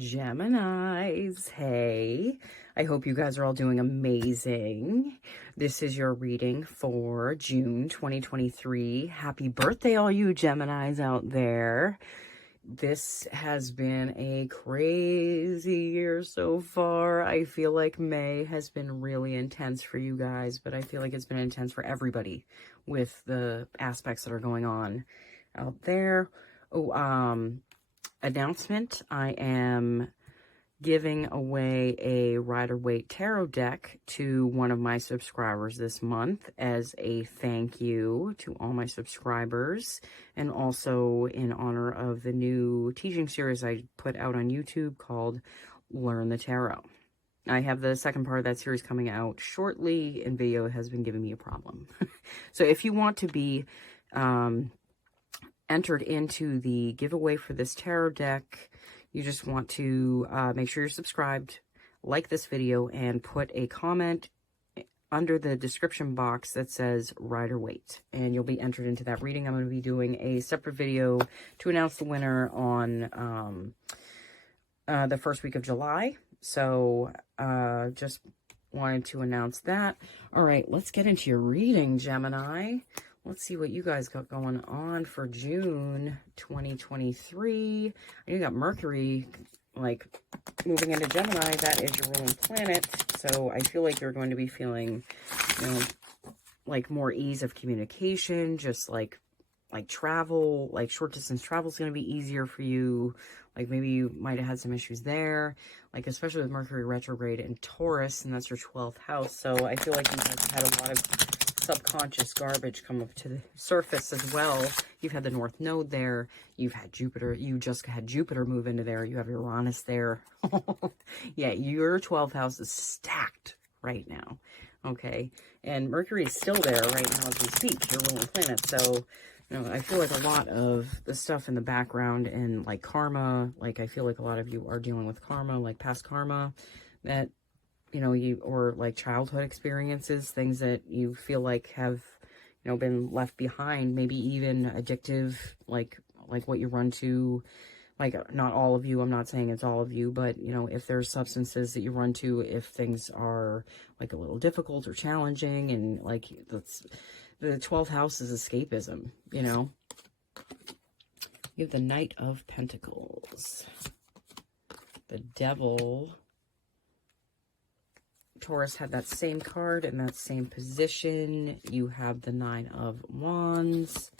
Geminis, hey, I hope you guys are all doing amazing. This is your reading for June 2023. Happy birthday, all you Geminis out there. This has been a crazy year so far. I feel like May has been really intense for you guys, but I feel like it's been intense for everybody with the aspects that are going on out there. Announcement, I am giving away a Rider-Waite tarot deck to one of my subscribers this month as a thank you to all my subscribers, and also in honor of the new teaching series I put out on YouTube called Learn the Tarot. I have the second part of that series coming out shortly, and video has been giving me a problem. So if you want to be entered into the giveaway for this tarot deck, you just want to make sure you're subscribed, like this video, and put a comment under the description box that says Rider-Waite, and you'll be entered into that reading. I'm going to be doing a separate video to announce the winner on the first week of July. So just wanted to announce that. All right, let's get into your reading, Gemini. Let's see what you guys got going on for June 2023. You got Mercury, like, moving into Gemini. That is your ruling planet. So I feel like you're going to be feeling, you know, like more ease of communication, just like travel, like short distance travel is going to be easier for you. Like maybe you might have had some issues there, like especially with Mercury retrograde in Taurus, and that's your 12th house. So I feel like you guys have had a lot of subconscious garbage come up to the surface as well. You've had the North Node there. You've had Jupiter. You just had Jupiter move into there. You have Uranus there. Yeah, your 12th house is stacked right now. Okay. And Mercury is still there right now as we speak, your ruling planet. So, you know, I feel like a lot of the stuff in the background and like karma, like I feel like a lot of you are dealing with karma, like past karma that, you know, or like childhood experiences, things that you feel like have, you know, been left behind, maybe even addictive, like what you run to, like not all of you, I'm not saying it's all of you, but you know, if there's substances that you run to, if things are like a little difficult or challenging, and like that's the 12th house is escapism, you know. You have the Knight of Pentacles, the Devil. Taurus had that same card in that same position. You have the Nine of Wands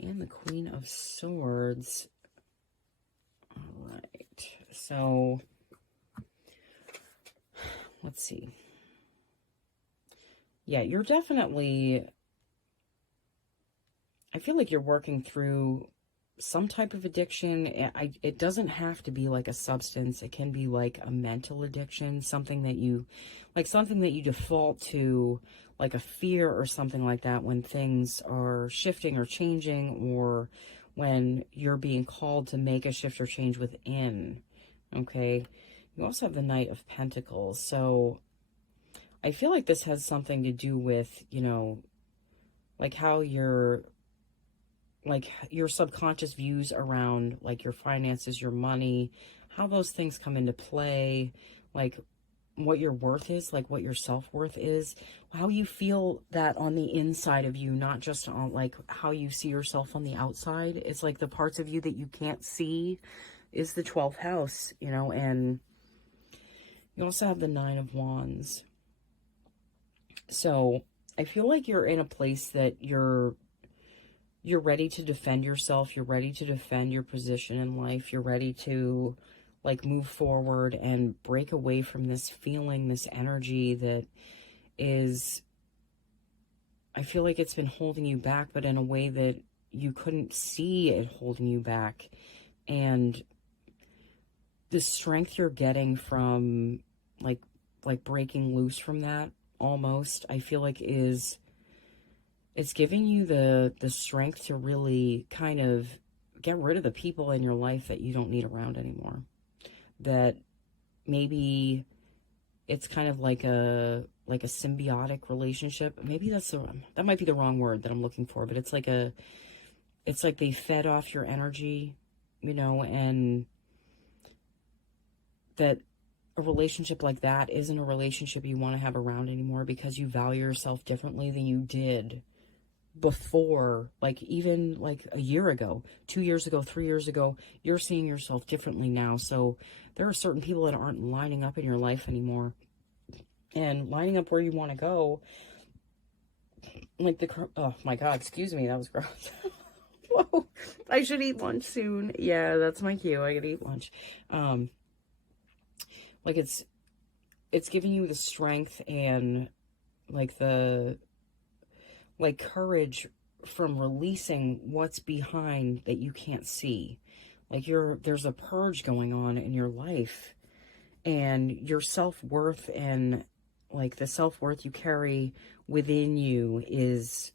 and the Queen of Swords. All right, so let's see. Yeah, you're definitely, I feel like you're working through some type of addiction. It doesn't have to be like a substance. It can be like a mental addiction, something that you default to, like a fear or something like that when things are shifting or changing, or when you're being called to make a shift or change within. Okay. You also have the Knight of Pentacles. So I feel like this has something to do with, you know, like how your subconscious views around like your finances, your money, how those things come into play, like what your worth is, like what your self-worth is, how you feel that on the inside of you, not just on like how you see yourself on the outside. It's like the parts of you that you can't see is the 12th house, you know. And you also have the Nine of Wands. So I feel like you're in a place that you're ready to defend yourself. You're ready to defend your position in life. You're ready to like move forward and break away from this feeling, this energy that is, I feel like it's been holding you back, but in a way that you couldn't see it holding you back. And the strength you're getting from like breaking loose from that, almost, I feel like it's giving you the strength to really kind of get rid of the people in your life that you don't need around anymore. That maybe it's kind of like a symbiotic relationship. Maybe that might be the wrong word that I'm looking for, but it's like they fed off your energy, you know, and that a relationship like that isn't a relationship you want to have around anymore, because you value yourself differently than you did before. Like, even like a year ago, 2 years ago, 3 years ago, you're seeing yourself differently now. So there are certain people that aren't lining up in your life anymore, and lining up where you want to go. Like oh my God, excuse me, that was gross. Whoa, I should eat lunch soon. Yeah, that's my cue. I gotta eat lunch. Like, it's giving you the strength and like the courage from releasing what's behind that you can't see. Like, there's a purge going on in your life, and your self-worth and like the self-worth you carry within you is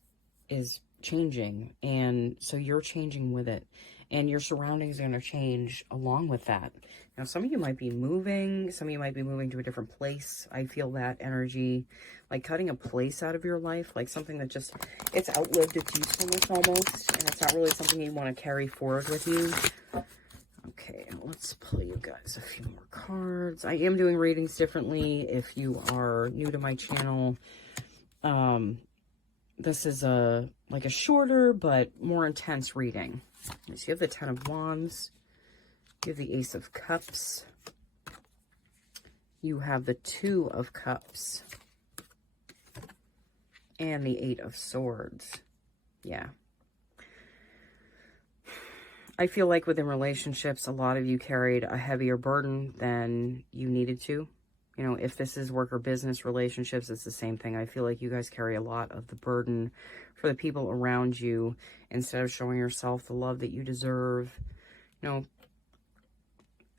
changing, and so you're changing with it, and your surroundings are going to change along with that. Now, some of you might be moving, some of you might be moving to a different place. I feel that energy, like cutting a place out of your life, like something that just, it's outlived its usefulness almost, and it's not really something you want to carry forward with you. Okay, let's pull you guys a few more cards. I am doing readings differently if you are new to my channel. This is like a shorter but more intense reading. So you have the Ten of Wands, you have the Ace of Cups, you have the Two of Cups, and the Eight of Swords. Yeah. I feel like within relationships, a lot of you carried a heavier burden than you needed to. You know, if this is work or business relationships, it's the same thing. I feel like you guys carry a lot of the burden for the people around you instead of showing yourself the love that you deserve. You know,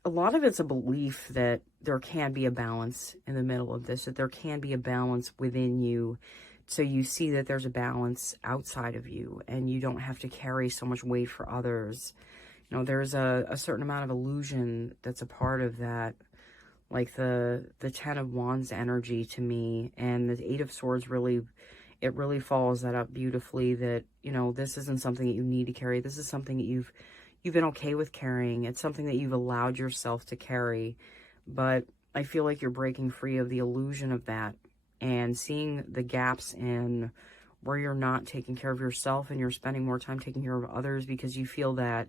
a lot of it's a belief that there can be a balance in the middle of this, that there can be a balance within you. So you see that there's a balance outside of you, and you don't have to carry so much weight for others. You know, there's a certain amount of illusion that's a part of that. Like the Ten of Wands energy to me, and the Eight of Swords really follows that up beautifully, that, you know, this isn't something that you need to carry. This is something that you've been okay with carrying. It's something that you've allowed yourself to carry. But I feel like you're breaking free of the illusion of that and seeing the gaps in where you're not taking care of yourself and you're spending more time taking care of others, because you feel that,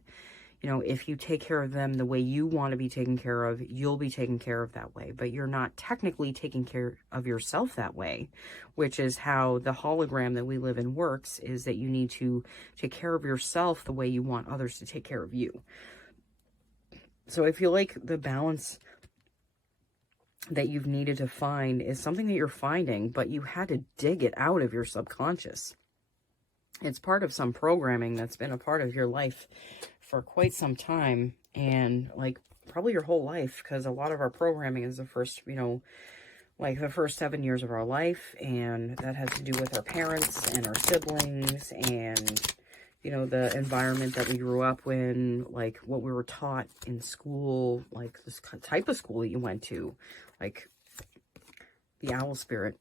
you know, if you take care of them the way you want to be taken care of, you'll be taken care of that way. But you're not technically taking care of yourself that way, which is how the hologram that we live in works, is that you need to take care of yourself the way you want others to take care of you. So I feel like the balance that you've needed to find is something that you're finding, but you had to dig it out of your subconscious. It's part of some programming that's been a part of your life for quite some time, and like probably your whole life, because a lot of our programming is the first, you know, like the first 7 years of our life, and that has to do with our parents and our siblings and, you know, the environment that we grew up in, like what we were taught in school, like this type of school that you went to, like the owl spirit.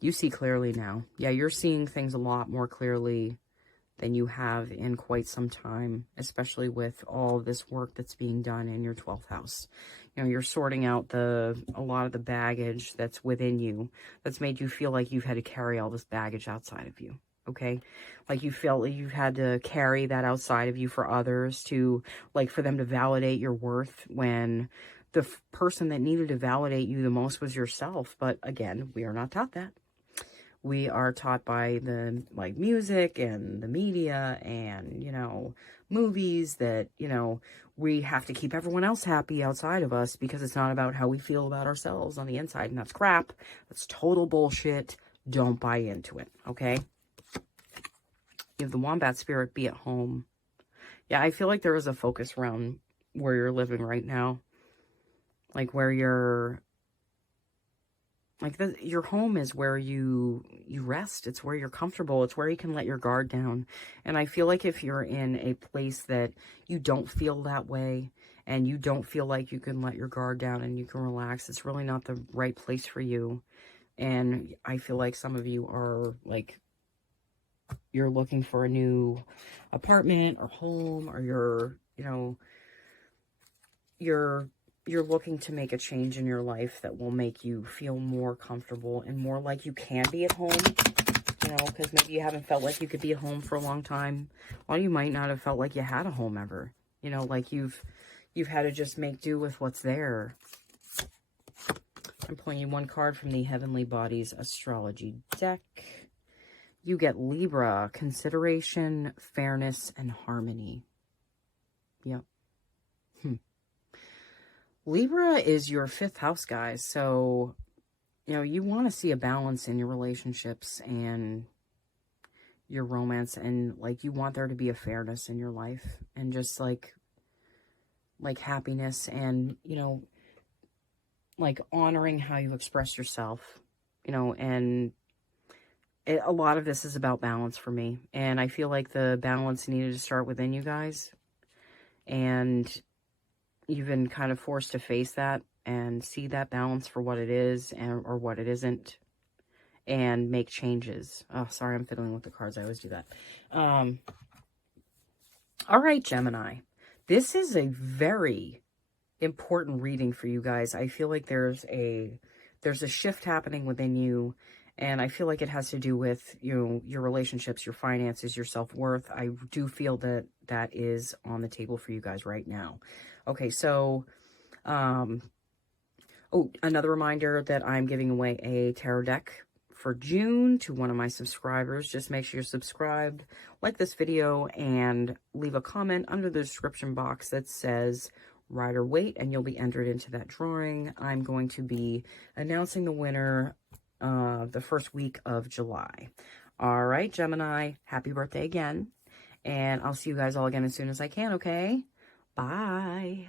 You see clearly now. Yeah, you're seeing things a lot more clearly than you have in quite some time, especially with all this work that's being done in your 12th house. You know, you're sorting out a lot of the baggage that's within you, that's made you feel like you've had to carry all this baggage outside of you. Okay, like you felt like you've had to carry that outside of you for others to, like, for them to validate your worth, when the person that needed to validate you the most was yourself. But again, we are not taught that. We are taught by the, like, music and the media and, you know, movies that, you know, we have to keep everyone else happy outside of us, because it's not about how we feel about ourselves on the inside. And that's crap. That's total bullshit. Don't buy into it. Okay. You have the Wombat spirit, be at home. Yeah, I feel like there is a focus around where you're living right now. Like where you're, like your home is where you rest. It's where you're comfortable. It's where you can let your guard down. And I feel like if you're in a place that you don't feel that way, and you don't feel like you can let your guard down and you can relax, it's really not the right place for you. And I feel like some of you are like, you're looking for a new apartment or home, or you're, you know, you're you're looking to make a change in your life that will make you feel more comfortable and more like you can be at home. You know, because maybe you haven't felt like you could be at home for a long time. Or you might not have felt like you had a home ever. You know, like you've had to just make do with what's there. I'm pulling you one card from the Heavenly Bodies Astrology deck. You get Libra, consideration, fairness, and harmony. Yep. Libra is your 5th house, guys. So, you know, you want to see a balance in your relationships and your romance, and like you want there to be a fairness in your life and just like happiness, and, you know, like honoring how you express yourself, you know, and a lot of this is about balance for me. And I feel like the balance needed to start within you guys. And you've been kind of forced to face that and see that balance for what it is or what it isn't, and make changes. Oh, sorry, I'm fiddling with the cards. I always do that. All right, Gemini. This is a very important reading for you guys. I feel like there's a shift happening within you, and I feel like it has to do with, you know, your relationships, your finances, your self-worth. I do feel that that is on the table for you guys right now. Okay, so oh, another reminder that I'm giving away a tarot deck for June to one of my subscribers. Just make sure you're subscribed, like this video, and leave a comment under the description box that says Rider Waite, and you'll be entered into that drawing. I'm going to be announcing the winner the first week of July. All right, Gemini, happy birthday again. And I'll see you guys all again as soon as I can, okay? Bye.